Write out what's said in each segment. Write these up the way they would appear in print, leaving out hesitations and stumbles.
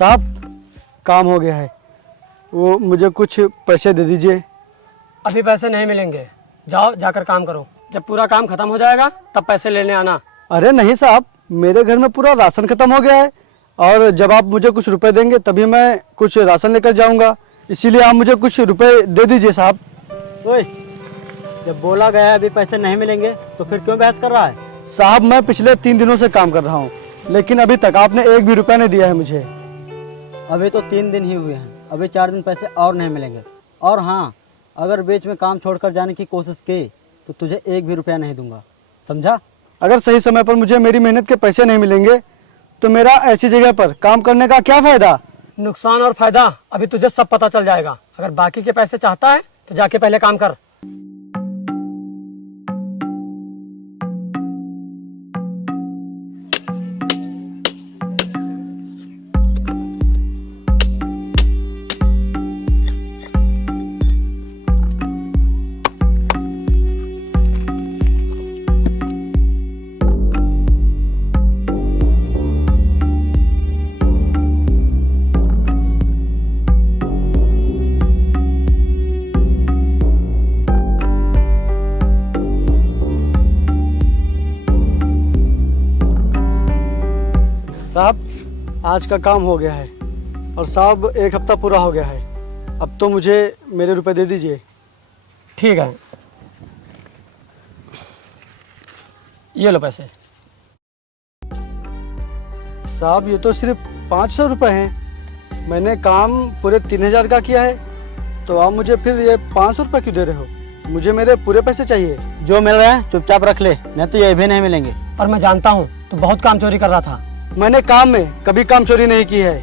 साहब काम हो गया है, वो मुझे कुछ पैसे दे दीजिए। अभी पैसे नहीं मिलेंगे, जाओ जाकर काम करो। जब पूरा काम खत्म हो जाएगा तब पैसे लेने आना। अरे नहीं साहब, मेरे घर में पूरा राशन खत्म हो गया है और जब आप मुझे कुछ रुपए देंगे तभी मैं कुछ राशन लेकर जाऊंगा, इसीलिए आप मुझे कुछ रुपए दे दीजिए साहब। ओए, जब बोला गया है अभी पैसे नहीं मिलेंगे तो फिर क्यों बहस कर रहा है? साहब मैं पिछले 3 दिनों से काम कर रहा हूँ, लेकिन अभी तक आपने एक भी रुपया नहीं दिया है मुझे। अभी तो 3 दिन ही हुए हैं, अभी 4 दिन पैसे और नहीं मिलेंगे। और हाँ, अगर बीच में काम छोड़कर जाने की कोशिश की तो तुझे एक भी रुपया नहीं दूंगा, समझा? अगर सही समय पर मुझे मेरी मेहनत के पैसे नहीं मिलेंगे तो मेरा ऐसी जगह पर काम करने का क्या फायदा। नुकसान और फायदा अभी तुझे सब पता चल जाएगा। अगर बाकी के पैसे चाहता है तो जाके पहले काम कर। साहब आज का काम हो गया है और साहब 1 हफ्ता पूरा हो गया है, अब तो मुझे मेरे रुपए दे दीजिए। ठीक है, ये लो पैसे। साहब ये तो सिर्फ 500 रुपये हैं, मैंने काम पूरे 3000 का किया है, तो आप मुझे फिर ये 500 रुपये क्यों दे रहे हो? मुझे मेरे पूरे पैसे चाहिए। जो मिल रहा है चुपचाप रख ले, नहीं तो ये भी नहीं मिलेंगे। और मैं जानता हूँ तू बहुत काम चोरी कर रहा था। मैंने काम में कभी काम चोरी नहीं की है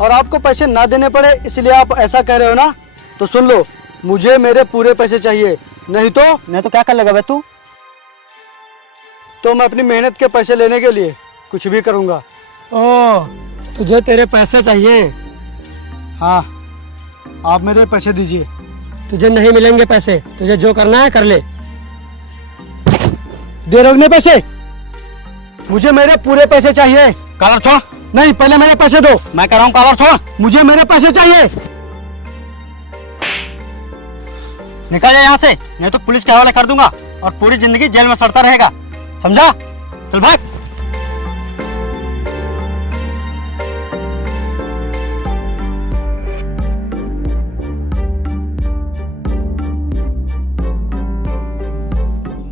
और आपको पैसे ना देने पड़े इसलिए आप ऐसा कह रहे हो ना, तो सुन लो, मुझे मेरे पूरे पैसे चाहिए, नहीं तो क्या कर लेगा बे तू? तो मैं अपनी मेहनत के पैसे लेने के लिए कुछ भी करूँगा। ओह, तुझे तेरे पैसे चाहिए? हाँ, आप मेरे पैसे दीजिए। तुझे नहीं मिलेंगे पैसे, तुझे जो करना है कर ले। दे रोकने पैसे, मुझे मेरे पूरे पैसे चाहिए। कॉलर छोड़। नहीं, पहले मेरे पैसे दो। मैं कह रहा हूँ कॉलर छोड़। मुझे मेरे पैसे चाहिए। निकल जा यहाँ से, नहीं तो पुलिस के हवाले कर दूंगा और पूरी जिंदगी जेल में सड़ता रहेगा, समझा? चल भाग।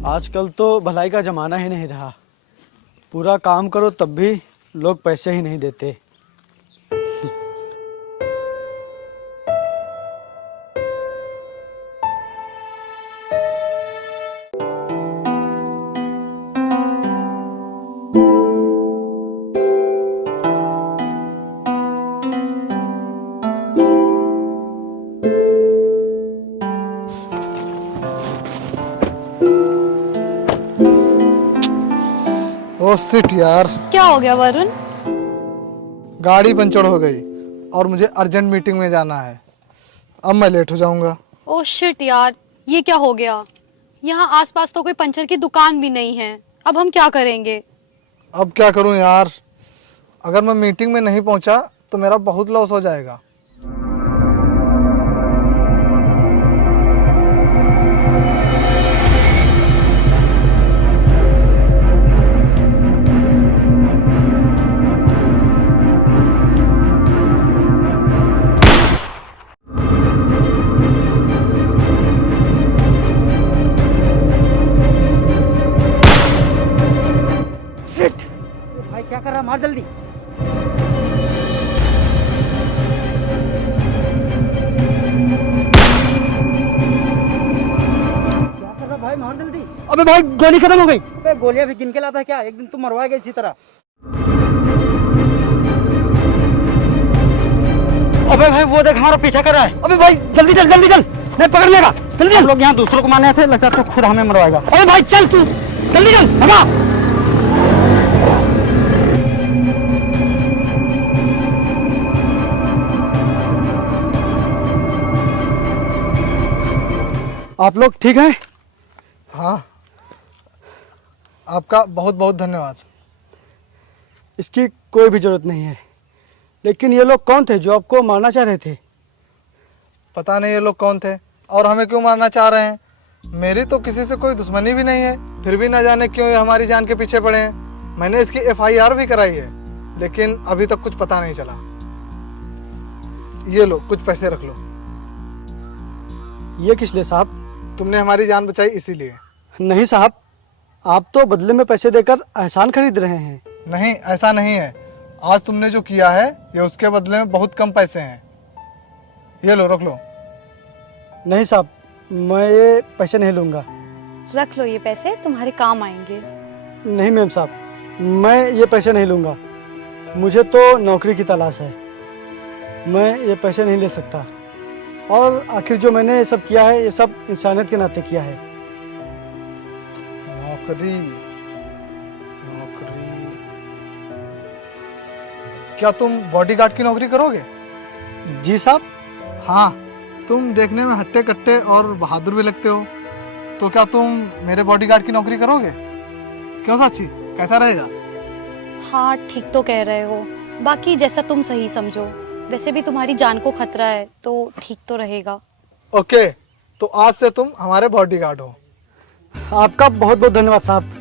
आजकल तो भलाई का जमाना ही नहीं रहा, पूरा काम करो तब भी लोग पैसे ही नहीं देते। ओह शिट यार, क्या हो गया वरुण? गाड़ी पंचर हो गई और मुझे अर्जेंट मीटिंग में जाना है, अब मैं लेट हो जाऊंगा। ओह शिट यार, ये क्या हो गया? यहाँ आसपास तो कोई पंचर की दुकान भी नहीं है, अब हम क्या करेंगे? अब क्या करूं यार, अगर मैं मीटिंग में नहीं पहुंचा तो मेरा बहुत लॉस हो जाएगा। भाई क्या कर रहा है, मार जल्दी। क्या कर रहा भाई, मार जल्दी। अबे भाई गोली खत्म हो गई। अबे गोलियां भी गिन के लाता है क्या? एक दिन तुम मरवाएगा इसी तरह। अबे भाई वो देख हमारा पीछा कर रहा है। अबे भाई जल्दी चल, जल्दी चल, नहीं पकड़ लेगा। जल्दी हम लोग यहाँ दूसरों को मारने थे, लगता है तो खुद हमें मरवाएगा। अबे भाई चल तू, जल्दी चल, भगा। आप लोग ठीक हैं? हाँ, आपका बहुत बहुत धन्यवाद। इसकी कोई भी ज़रूरत नहीं है, लेकिन ये लोग कौन थे जो आपको मारना चाह रहे थे? पता नहीं ये लोग कौन थे और हमें क्यों मारना चाह रहे हैं। मेरी तो किसी से कोई दुश्मनी भी नहीं है, फिर भी ना जाने क्यों ये हमारी जान के पीछे पड़े हैं। मैंने इसकी FIR भी कराई है, लेकिन अभी तक कुछ पता नहीं चला। ये लो, कुछ पैसे रख लो। ये किस लिए साहब? तुमने हमारी जान बचाई इसीलिए। नहीं साहब, आप तो बदले में पैसे देकर एहसान खरीद रहे हैं। नहीं, ऐसा नहीं है। आज तुमने जो किया है ये उसके बदले में बहुत कम पैसे हैं। ये लो, रख लो। नहीं साहब, मैं ये पैसे नहीं लूँगा। रख लो, ये पैसे तुम्हारे काम आएंगे। नहीं मैम साहब, मैं ये पैसे नहीं लूँगा। मुझे तो नौकरी की तलाश है, मैं ये पैसे नहीं ले सकता। और आखिर जो मैंने ये सब किया है, ये सब इंसानियत के नाते किया है। नौकरी, नौकरी। क्या तुम बॉडीगार्ड की नौकरी करोगे? जी साहब। हाँ, तुम देखने में हट्टे कट्टे और बहादुर भी लगते हो, तो क्या तुम मेरे बॉडीगार्ड की नौकरी करोगे? क्यों साक्षी, कैसा रहेगा? हाँ, ठीक तो कह रहे हो। बाकी जैसा तुम सही समझो। वैसे भी तुम्हारी जान को खतरा है, तो ठीक तो रहेगा। ओके, तो आज से तुम हमारे बॉडीगार्ड हो। आपका बहुत बहुत धन्यवाद साहब।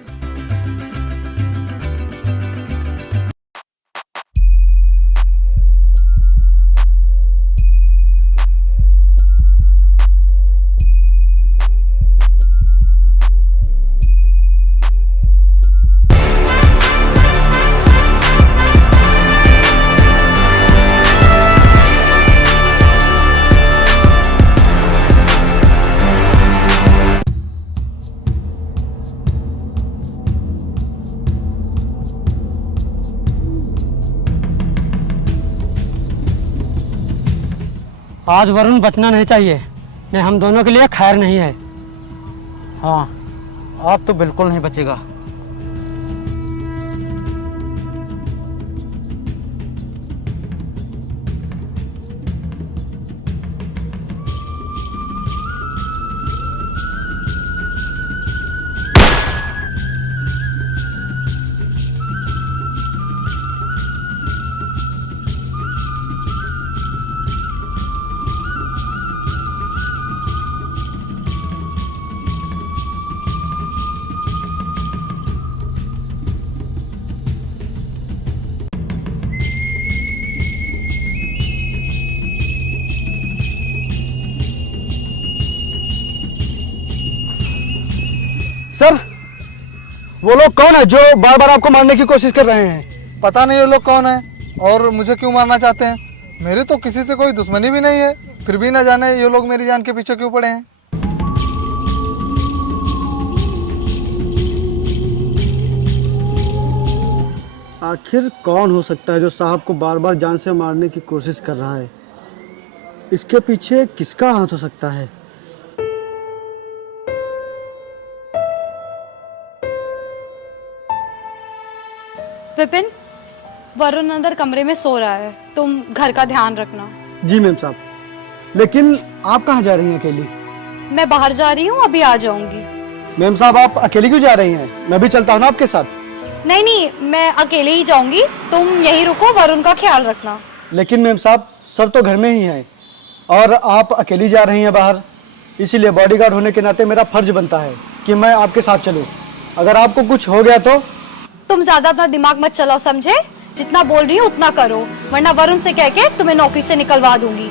आज वरुण बचना नहीं चाहिए, नहीं हम दोनों के लिए खैर नहीं है। हाँ, आप तो बिल्कुल नहीं बचेगा। सर, वो लोग कौन है जो बार बार आपको मारने की कोशिश कर रहे हैं? पता नहीं ये लोग कौन है और मुझे क्यों मारना चाहते हैं। मेरी तो किसी से कोई दुश्मनी भी नहीं है, फिर भी ना जाने ये लोग मेरी जान के पीछे क्यों पड़े हैं। आखिर कौन हो सकता है जो साहब को बार बार जान से मारने की कोशिश कर रहा है? इसके पीछे किसका हाथ हो सकता है? विपिन, वरुण अंदर कमरे में सो रहा है, तुम घर का ध्यान रखना। जी मैम साहब, लेकिन आप कहाँ जा रही हैं अकेली? मैं बाहर जा रही हूँ, अभी आ जाऊंगी। मैम साहब, आप अकेली क्यों जा रही हैं? मैं भी चलता हूँ ना आपके साथ। नहीं नहीं, मैं अकेले ही जाऊंगी, तुम यहीं रुको, वरुण का ख्याल रखना। लेकिन मैम साहब, सर तो घर में ही हैं और आप अकेली जा रही हैं बाहर, इसीलिए बॉडीगार्ड होने के नाते मेरा फर्ज बनता है कि मैं आपके साथ चलूं। अगर आपको कुछ हो गया तो? तुम ज्यादा अपना दिमाग मत चलाओ, समझे? जितना बोल रही हूँ उतना करो, वरना वरुण से कह के तुम्हें नौकरी से निकलवा दूंगी।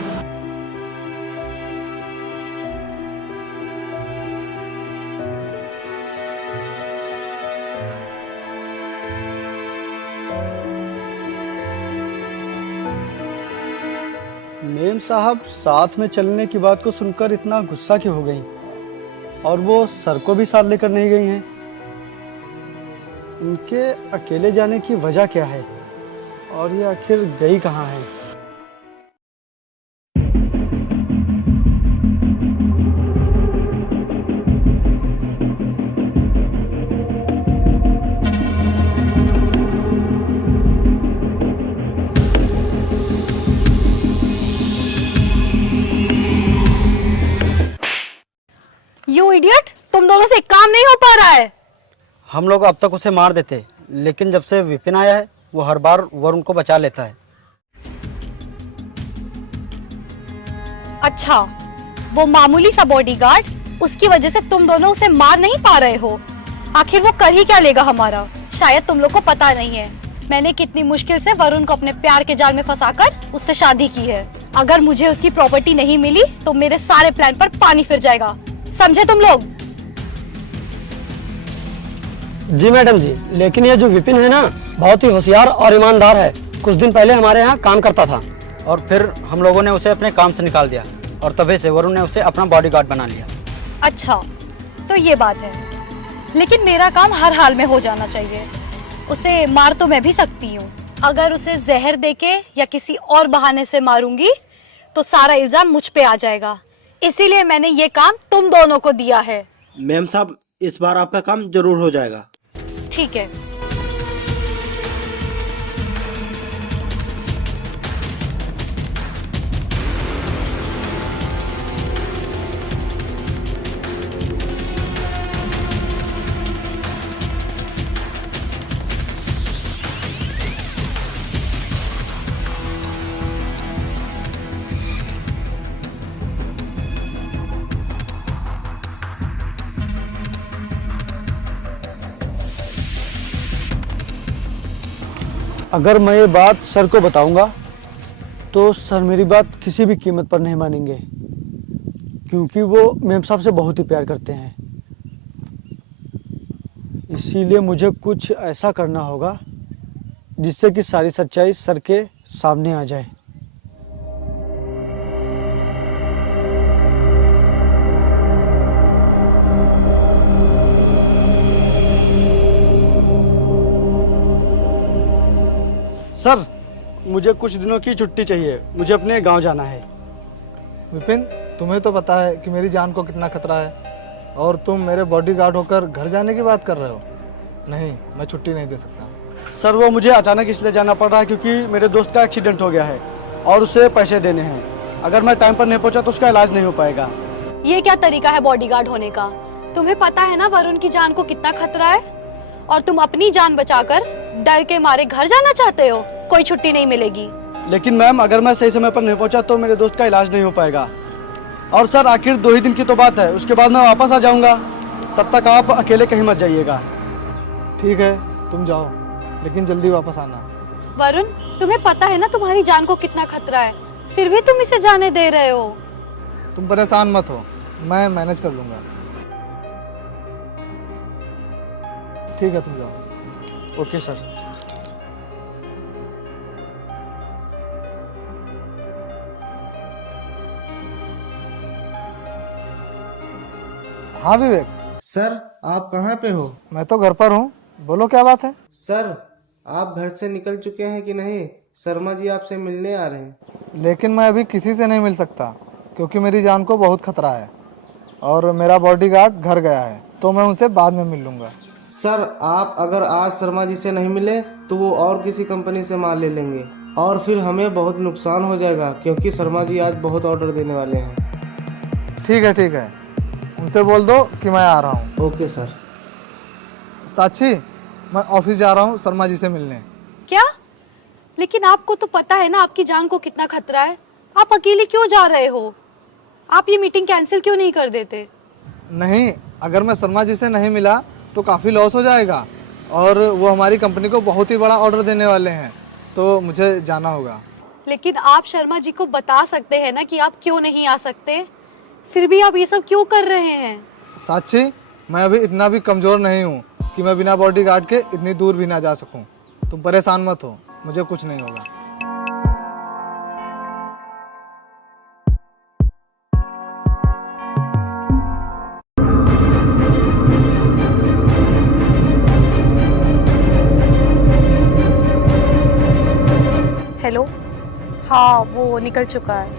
मेम साहब साथ में चलने की बात को सुनकर इतना गुस्सा क्यों हो गई? और वो सर को भी साथ लेकर नहीं गई हैं। उनके अकेले जाने की वजह क्या है और ये आखिर गई कहाँ है? यू इडियट, तुम दोनों से काम नहीं हो पा रहा है। हम लोग अब तक उसे मार देते, लेकिन जब से विपिन आया है वो हर बार वरुण को बचा लेता है। अच्छा, वो मामूली सा बॉडीगार्ड, उसकी वजह से तुम दोनों उसे मार नहीं पा रहे हो। आखिर वो कर ही क्या लेगा हमारा? शायद तुम लोग को पता नहीं है, मैंने कितनी मुश्किल से वरुण को अपने प्यार के जाल में फंसाकर उससे शादी की है। अगर मुझे उसकी प्रॉपर्टी नहीं मिली तो मेरे सारे प्लान पर पानी फिर जाएगा, समझे तुम लोग? जी मैडम जी, लेकिन ये जो विपिन है ना, बहुत ही होशियार और ईमानदार है। कुछ दिन पहले हमारे यहाँ काम करता था और फिर हम लोगों ने उसे अपने काम से निकाल दिया और तभी से वरुण ने उसे अपना बॉडीगार्ड बना लिया। अच्छा, तो ये बात है, लेकिन मेरा काम हर हाल में हो जाना चाहिए। उसे मार तो मैं भी सकती हूँ, अगर उसे जहर देके या किसी और बहाने से मारूंगी तो सारा इल्जाम मुझ पे आ जाएगा। इसीलिए मैंने ये काम तुम दोनों को दिया है। मैम साहब, इस बार आपका काम जरूर हो जाएगा। ठीक है। अगर मैं ये बात सर को बताऊंगा तो सर मेरी बात किसी भी कीमत पर नहीं मानेंगे, क्योंकि वो मेम साहब से बहुत ही प्यार करते हैं। इसीलिए मुझे कुछ ऐसा करना होगा जिससे कि सारी सच्चाई सर के सामने आ जाए। सर, मुझे कुछ दिनों की छुट्टी चाहिए, मुझे अपने गांव जाना है। विपिन, तुम्हें तो पता है कि मेरी जान को कितना खतरा है और तुम मेरे बॉडीगार्ड होकर घर जाने की बात कर रहे हो। नहीं, मैं छुट्टी नहीं दे सकता। सर, वो मुझे अचानक इसलिए जाना पड़ रहा है क्योंकि मेरे दोस्त का एक्सीडेंट हो गया है और उसे पैसे देने हैं। अगर मैं टाइम पर नहीं पहुंचा तो उसका इलाज नहीं हो पाएगा। ये क्या तरीका है बॉडीगार्ड होने का? तुम्हें पता है ना वरुण की जान को कितना खतरा है, और तुम अपनी जान बचाकर डर के मारे घर जाना चाहते हो? कोई छुट्टी नहीं मिलेगी। लेकिन मैम, अगर मैं सही समय पर नहीं पहुंचा तो मेरे दोस्त का इलाज नहीं हो पाएगा। और सर, आखिर 2 ही दिन की तो बात है, उसके बाद मैं वापस आ जाऊंगा। तब तक आप अकेले कहीं मत जाइएगा। ठीक है, तुम जाओ, लेकिन जल्दी वापस आना। वरुण, तुम्हें पता है ना तुम्हारी जान को कितना खतरा है, फिर भी तुम इसे जाने दे रहे हो। तुम परेशान मत हो, मैं मैनेज कर लूंगा। ठीक है, तुम जाओ। Okay sir. हाँ विवेक। सर, आप कहाँ पे हो? मैं तो घर पर हूँ, बोलो क्या बात है? सर, आप घर से निकल चुके हैं कि नहीं? शर्मा जी आपसे मिलने आ रहे हैं। लेकिन मैं अभी किसी से नहीं मिल सकता क्योंकि मेरी जान को बहुत खतरा है और मेरा बॉडीगार्ड घर गया है, तो मैं उनसे बाद में मिल लूंगा। सर, आप अगर आज शर्मा जी से नहीं मिले तो वो और किसी कंपनी से माल ले लेंगे और फिर हमें बहुत नुकसान हो जाएगा, क्योंकि शर्मा जी आज बहुत ऑर्डर देने वाले हैं। ठीक है, उनसे बोल दो कि मैं आ रहा हूँ। Okay sir. साक्षी, मैं ऑफिस जा रहा हूँ शर्मा जी से मिलने। क्या? लेकिन आपको तो पता है ना आपकी जान को कितना खतरा है, आप अकेले क्यों जा रहे हो? आप ये मीटिंग कैंसिल क्यों नहीं कर देते? नहीं, अगर मैं शर्मा जी से नहीं मिला तो काफ़ी लॉस हो जाएगा और वो हमारी कंपनी को बहुत ही बड़ा ऑर्डर देने वाले हैं, तो मुझे जाना होगा। लेकिन आप शर्मा जी को बता सकते हैं ना कि आप क्यों नहीं आ सकते, फिर भी आप ये सब क्यों कर रहे हैं? साक्षी, मैं अभी इतना भी कमज़ोर नहीं हूँ कि मैं बिना बॉडीगार्ड के इतनी दूर भी ना जा सकूँ। तुम परेशान मत हो, मुझे कुछ नहीं होगा। हेलो, हाँ वो निकल चुका है।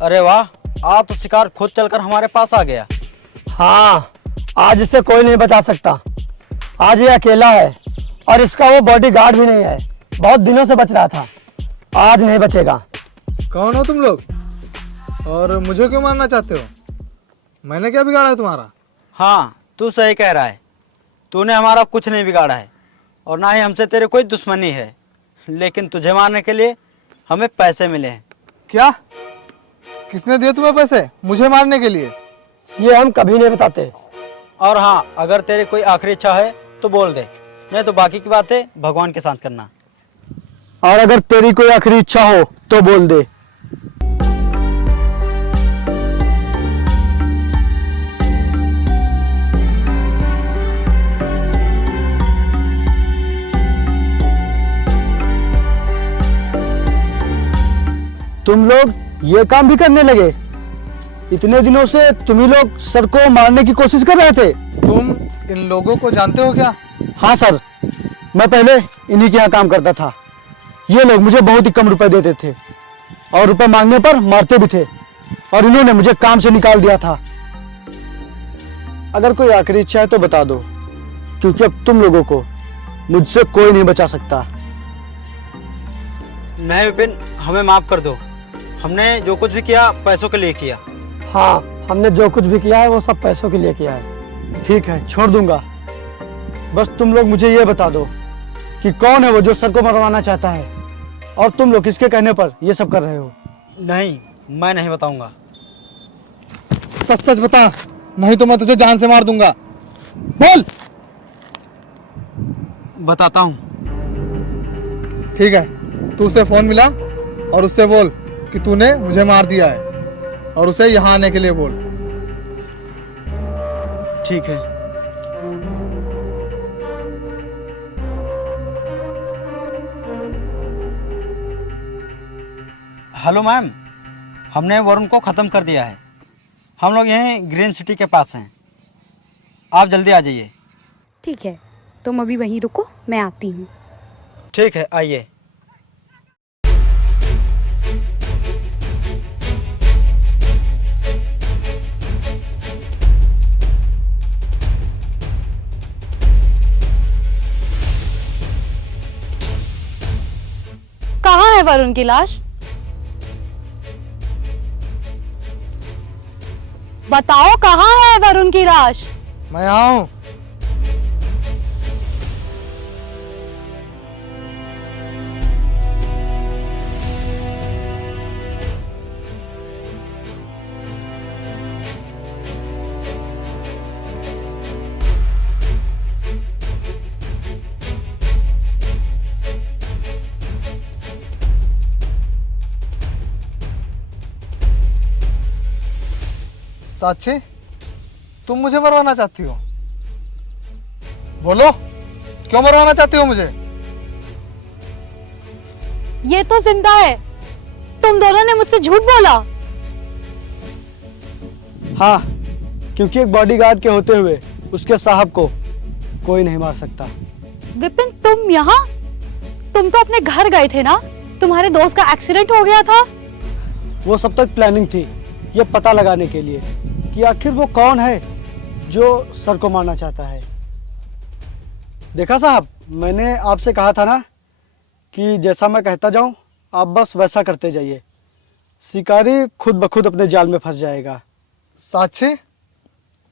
अरे वाह, आज तो शिकार खुद चलकर हमारे पास आ गया। हाँ, आज इसे कोई नहीं बचा सकता। आज ये अकेला है और इसका वो बॉडीगार्ड भी नहीं है, बहुत दिनों से बच रहा था। आज नहीं बचेगा। कौन हो तुम लोग और मुझे क्यों मारना चाहते हो? मैंने क्या बिगाड़ा है तुम्हारा? हाँ, तू सही कह रहा है। तूने हमारा कुछ नहीं बिगाड़ा है और ना ही हमसे तेरे कोई दुश्मनी है, लेकिन तुझे मारने के लिए हमें पैसे मिले हैं। क्या? किसने दिए तुम्हें पैसे मुझे मारने के लिए? ये हम कभी नहीं बताते। और हाँ, अगर तेरी कोई आखिरी इच्छा है तो बोल दे, नहीं तो बाकी की बातें भगवान के साथ करना। और अगर तेरी कोई आखिरी इच्छा हो तो बोल दे। तुम लोग ये काम भी करने लगे? इतने दिनों से तुम ही लोग सर को मारने की कोशिश कर रहे थे। तुम इन लोगों को जानते हो क्या? हाँ सर, मैं पहले इन्हीं के यहाँ काम करता था। ये लोग मुझे बहुत ही कम रुपए देते थे और रुपए मांगने पर मारते भी थे, और इन्होंने मुझे काम से निकाल दिया था। अगर कोई आखिरी इच्छा है तो बता दो, क्योंकि अब तुम लोगों को मुझसे कोई नहीं बचा सकता। नहीं विपिन, हमें माफ कर दो। हमने जो कुछ भी किया पैसों के लिए किया। हाँ, हमने जो कुछ भी किया है वो सब पैसों के लिए किया है। ठीक है, छोड़ दूंगा। बस तुम लोग मुझे ये बता दो कि कौन है वो जो सर को मरवाना चाहता है, और तुम लोग किसके कहने पर ये सब कर रहे हो? नहीं, मैं नहीं बताऊंगा। सच सच बता, नहीं तो मैं तुझे जान से मार दूंगा। बोल। बताता हूँ। ठीक है, तू उसे फोन मिला और उससे बोल कि तूने मुझे मार दिया है, और उसे यहाँ आने के लिए बोल। ठीक है। हेलो मैम, हमने वरुण को ख़त्म कर दिया है। हम लोग यहीं ग्रीन सिटी के पास हैं, आप जल्दी आ जाइए। ठीक है, तुम अभी वहीं रुको, मैं आती हूँ। ठीक है, आइए। कहाँ है वरुण की लाश? बताओ, कहाँ है वरुण की लाश? मैं यहाँ हूँ। साक्षी, तुम मुझे मरवाना चाहती हो? बोलो, क्यों मरवाना चाहती हो मुझे? ये तो जिंदा है। तुम दोनों ने मुझसे झूठ बोला। हाँ, क्योंकि एक बॉडीगार्ड के होते हुए उसके साहब को कोई नहीं मार सकता। विपिन, तुम यहाँ? तुम तो अपने घर गए थे ना? तुम्हारे दोस्त का एक्सीडेंट हो गया था। वो सब तक प्लानिंग थी, ये पता लगाने के लिए कि आखिर वो कौन है जो सर को मारना चाहता है। देखा साहब, मैंने आपसे कहा था ना कि जैसा मैं कहता जाऊं आप बस वैसा करते जाइए, शिकारी खुद ब खुद अपने जाल में फंस जाएगा। साक्षी,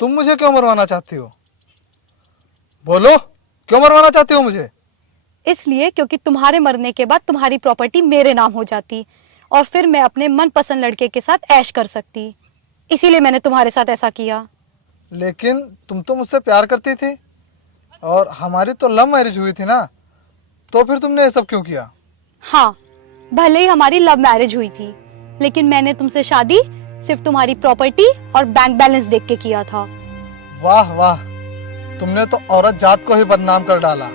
तुम मुझे क्यों मरवाना चाहती हो? बोलो, क्यों मरवाना चाहती हो मुझे? इसलिए क्योंकि तुम्हारे मरने के बाद तुम्हारी प्रॉपर्टी मेरे नाम हो जाती और फिर मैं अपने मनपसंद लड़के के साथ ऐश कर सकती। इसीलिए मैंने तुम्हारे साथ ऐसा किया। लेकिन तुम तो मुझसे प्यार करती थी और हमारी तो लव मैरिज हुई थी ना, तो फिर तुमने ये सब क्यों किया? हाँ, भले ही हमारी लव मैरिज हुई थी, लेकिन मैंने तुमसे शादी सिर्फ तुम्हारी प्रॉपर्टी और बैंक बैलेंस देख के किया था। वाह वाह, तुमने तो औरत जात को ही बदनाम कर डाला।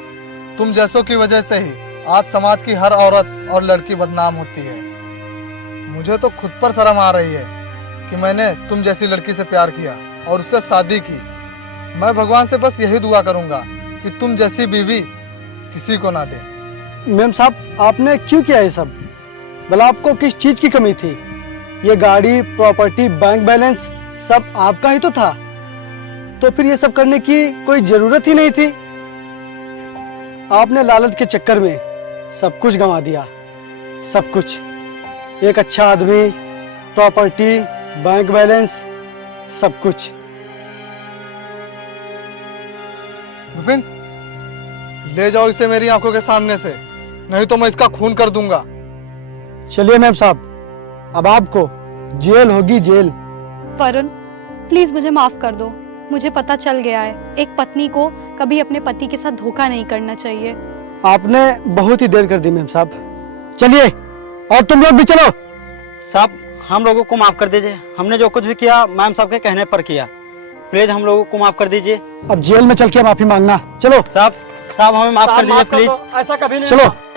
तुम जैसों की वजह से ही आज समाज की हर औरत और लड़की बदनाम होती है। मुझे तो खुद पर शर्म आ रही है कि मैंने तुम जैसी लड़की से प्यार किया और उससे शादी की। मैं भगवान से बस यही दुआ करूंगा कि तुम जैसी बीवी किसी को ना दे। मैम साहब, आपने क्यों किया ये सब? भला आपको किस चीज की कमी थी? ये गाड़ी, प्रॉपर्टी, बैंक बैलेंस सब आपका ही तो था, तो फिर ये सब करने की कोई जरूरत ही नहीं थी। आपने लालच के चक्कर में सब कुछ गंवा दिया। सब कुछ, एक अच्छा आदमी, प्रॉपर्टी, बैंक बैलेंस, सब कुछ। विपिन, ले जाओ इसे मेरी आंखों के सामने से, नहीं तो मैं इसका खून कर दूंगा। चलिए मैम साहब, अब आपको जेल होगी, जेल। वरुण, प्लीज मुझे माफ कर दो। मुझे पता चल गया है, एक पत्नी को कभी अपने पति के साथ धोखा नहीं करना चाहिए। आपने बहुत ही देर कर दी मैम साहब। चलिए, और तुम लोग भी चलो। साहब, हम लोगों को माफ़ कर दीजिए। हमने जो कुछ भी किया मैम साहब के कहने पर किया। प्लीज़ हम लोगों को माफ़ कर दीजिए। अब जेल में चल के माफी मांगना। चलो साहब, हमें माफ़ कर दीजिए प्लीज़। ऐसा कभी नहीं चलो। होगा।